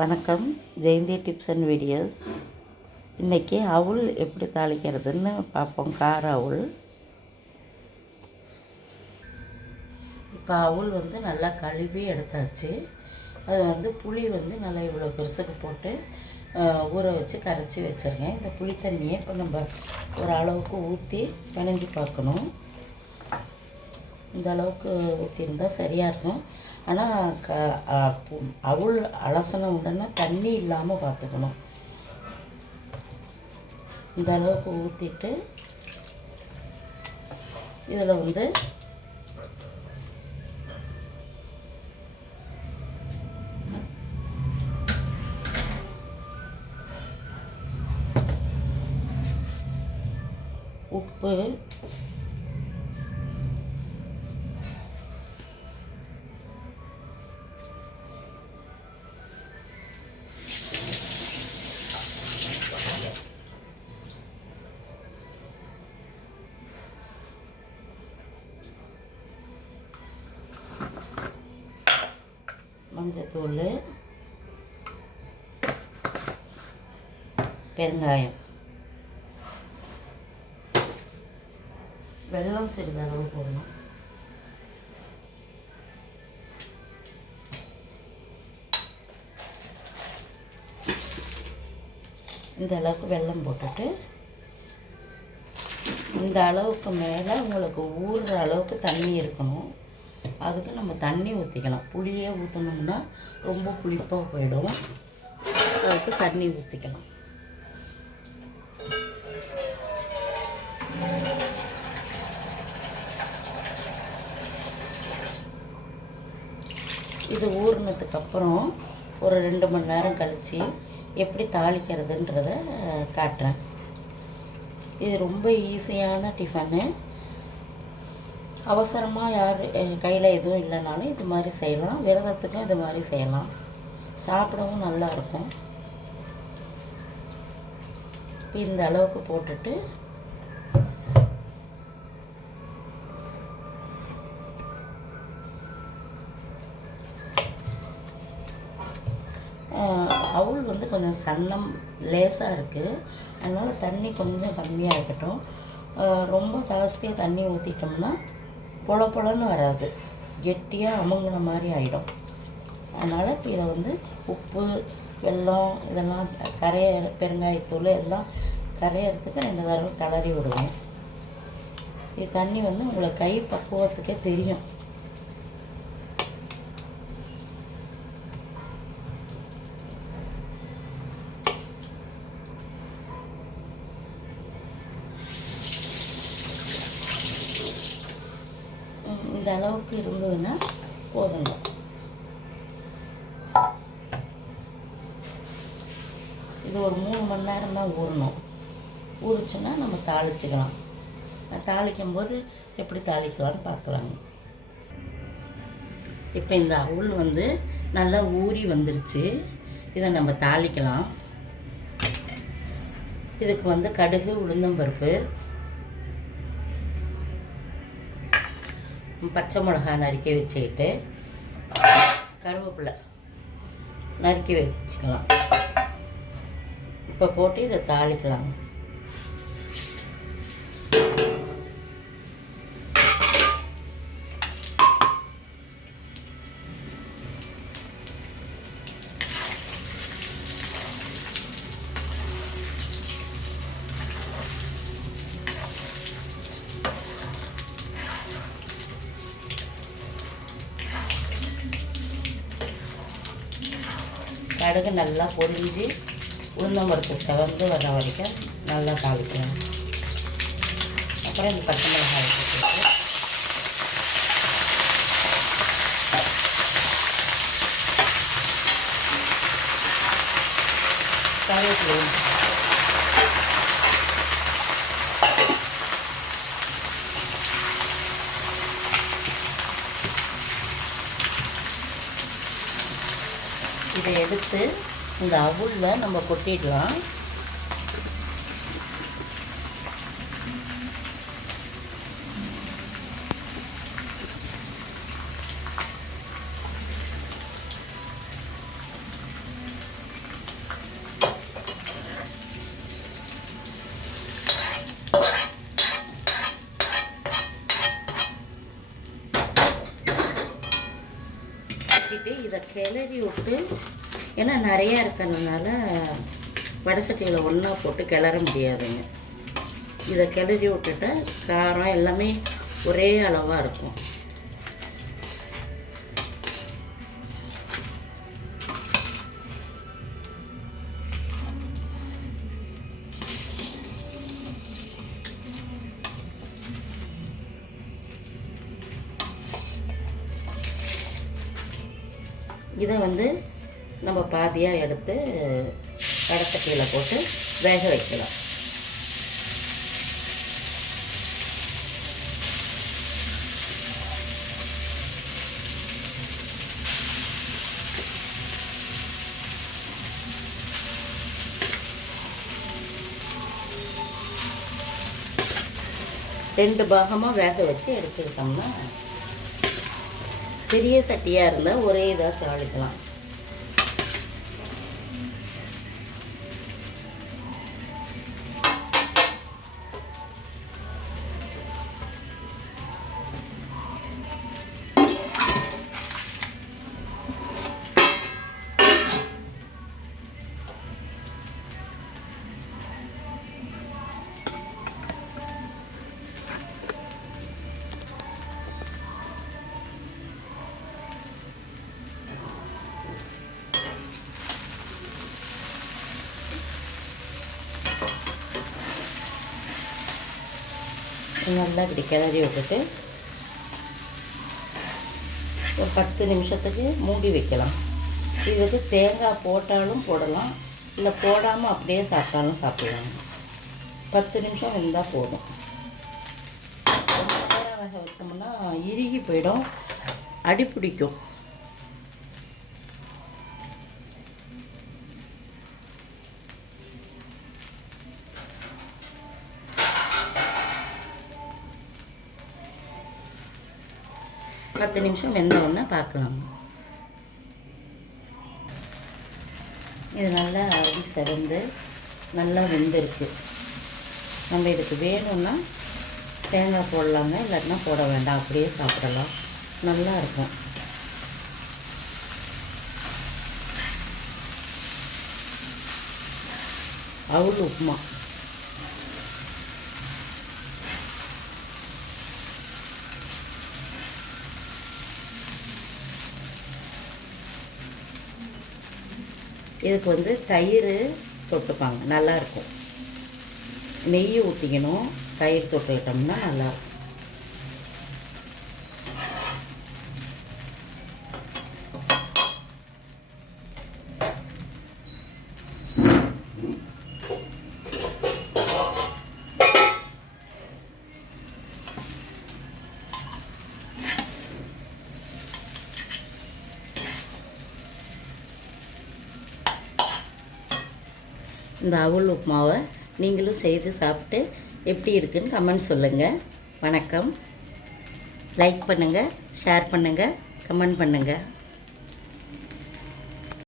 வணக்கம். Jayanthi tips and videos. இன்றைக்கி அவுள் எப்படி தாளிக்கிறதுன்னு பார்ப்போம். கார அவுள். இப்போ அவுள் நல்லா கழுவி எடுத்தாச்சு. அது புளி நல்லா இவ்வளோ பெருசுக்கு போட்டு ஊற வச்சு கரைச்சி வச்சுருங்க. இந்த புளி தண்ணியை இப்போ நம்ம ஒரு அளவுக்கு ஊற்றி பிணைஞ்சி பார்க்கணும். இந்த அளவுக்கு ஊற்றிருந்தால் சரியாக இருக்கும். ஆனால் அவுள் அலசன உடனே தண்ணி இல்லாமல் பார்த்துக்கணும். இந்த அளவுக்கு ஊற்றிட்டு இதில் உப்பு, மஞ்சத்தூள், பெருங்காயம், வெல்லம் சிறிதளவு போடணும். இந்த அளவுக்கு வெல்லம் போட்டுட்டு இந்த அளவுக்கு மேலே உங்களுக்கு ஊறுற அளவுக்கு தண்ணி இருக்கணும். அதுக்கு நம்ம தண்ணி ஊற்றிக்கலாம். புளியே ஊற்றணும்னா ரொம்ப புளிப்பாக போயிடும். அதுக்கு தண்ணி ஊற்றிக்கலாம். இது ஊறினதுக்கப்புறம் ஒரு 2 மணி நேரம் கழித்து எப்படி தாளிக்கிறதுன்றதை காட்டுறேன். இது ரொம்ப ஈஸியான டிஃபனு. அவசரமாக யார் கையில் எதுவும் இல்லைனாலும் இது மாதிரி செய்யலாம். விரதத்துக்கும் இது மாதிரி செய்யலாம். சாப்பிடவும் நல்லாயிருக்கும். இப்போ இந்த அளவுக்கு போட்டுட்டு அவுள் கொஞ்சம் சன்னம் லேசாக இருக்குது. அதனால் தண்ணி கொஞ்சம் கம்மியாக இருக்கட்டும். ரொம்ப ஜாஸ்தியாக தண்ணி ஊற்றிட்டோம்னா பொல பொலன்னு வராது, கெட்டியாக அமுங்கின மாதிரி ஆகிடும். அதனால் இப்போ இதை உப்பு, வெல்லம் இதெல்லாம் பெருங்காயத்தூள் எல்லாம் கரையிறதுக்கு 2 தடவை கிளறி விடுவோம். இது தண்ணி உங்களுக்கு கை பக்குவத்துக்கே தெரியும். இந்த அளவுக்கு இருந்ததுன்னா போதுங்க. இது ஒரு 3 மணி நேரம் தான் ஊறணும். ஊறிச்சுன்னா நம்ம தாளிச்சுக்கலாம். தாளிக்கும் போது எப்படி தாளிக்கலாம்னு பார்க்கலாங்க. இப்போ இந்த அவுள் நல்லா ஊறி வந்துருச்சு. இதை நம்ம தாளிக்கலாம். இதுக்கு கடுகு, உளுந்தம்பருப்பு, பச்சை மிளகாய் நறுக்கி வச்சுக்கிட்டு கருவேப்பிலை நறுக்கி வச்சுக்கலாம். இப்போ போட்டு இதை தாளிக்கலாம். கடுகு நல்லா பொரிஞ்சு உளுந்தம்பருப்பு செவந்து வர வரைக்கும் நல்லா தாளிக்கலாம். அப்புறம் இந்த பச்சை மிளகாய் போட்டு கருவேப்பிலை, இதை எடுத்து இந்த அவுளில் நம்ம கொட்டிடலாம். கிளறி விட்டு, ஏன்னா நிறையா இருக்கிறதுனால வடை சட்டியில் ஒன்றா போட்டு கிளற முடியாதுங்க. இதை கிளறி விட்டுட்டா காரம் எல்லாமே ஒரே அளவாக இருக்கும். இதை நம்ம பாதியாக எடுத்து வடச்சட்டியில் போட்டு வேக வைக்கலாம். ரெண்டு பாகமாக வேக வச்சு எடுத்துக்கிட்டோம்னா, பெரிய சட்டியாக இருந்தால் ஒரே இதாக தாளிக்கலாம். நல்லா இப்படி கிளறி விட்டுட்டு ஒரு 10 நிமிஷத்துக்கு மூடி வைக்கலாம். இதுக்கு தேங்காய் போட்டாலும் போடலாம், இல்லை போடாமல் அப்படியே சாப்பிட்டாலும் சாப்பிடலாம். 10 நிமிஷம் இருந்தால் போதும். ரொம்ப நேரம் வேக வச்சோம்னா இறுகி போயிடும், அடி பிடிக்கும். பத்து நிமிஷம் வெந்தவுடனே பார்க்கலாம். இது நல்லா அடி செவந்து நல்லா வெந்திருக்கு. நம்ம இதுக்கு வேணும்னா தேங்காய் போடலாங்க, இல்லாட்டினா போட வேண்டாம், அப்படியே சாப்பிடலாம், நல்லா இருக்கும். அவல் உப்புமா. இதுக்கு தயிர் தொட்டுப்பாங்க, நல்லாயிருக்கும். நெய் ஊற்றிக்கணும், தயிர் தொட்டுக்கிட்டோம்னா நல்லாயிருக்கும். இந்த அவல் உப்புமாவை நீங்களும் செய்து சாப்பிட்டு எப்படி இருக்குன்னு கமெண்ட் சொல்லுங்கள். வணக்கம். லைக் பண்ணுங்கள், ஷேர் பண்ணுங்கள், கமெண்ட் பண்ணுங்கள்.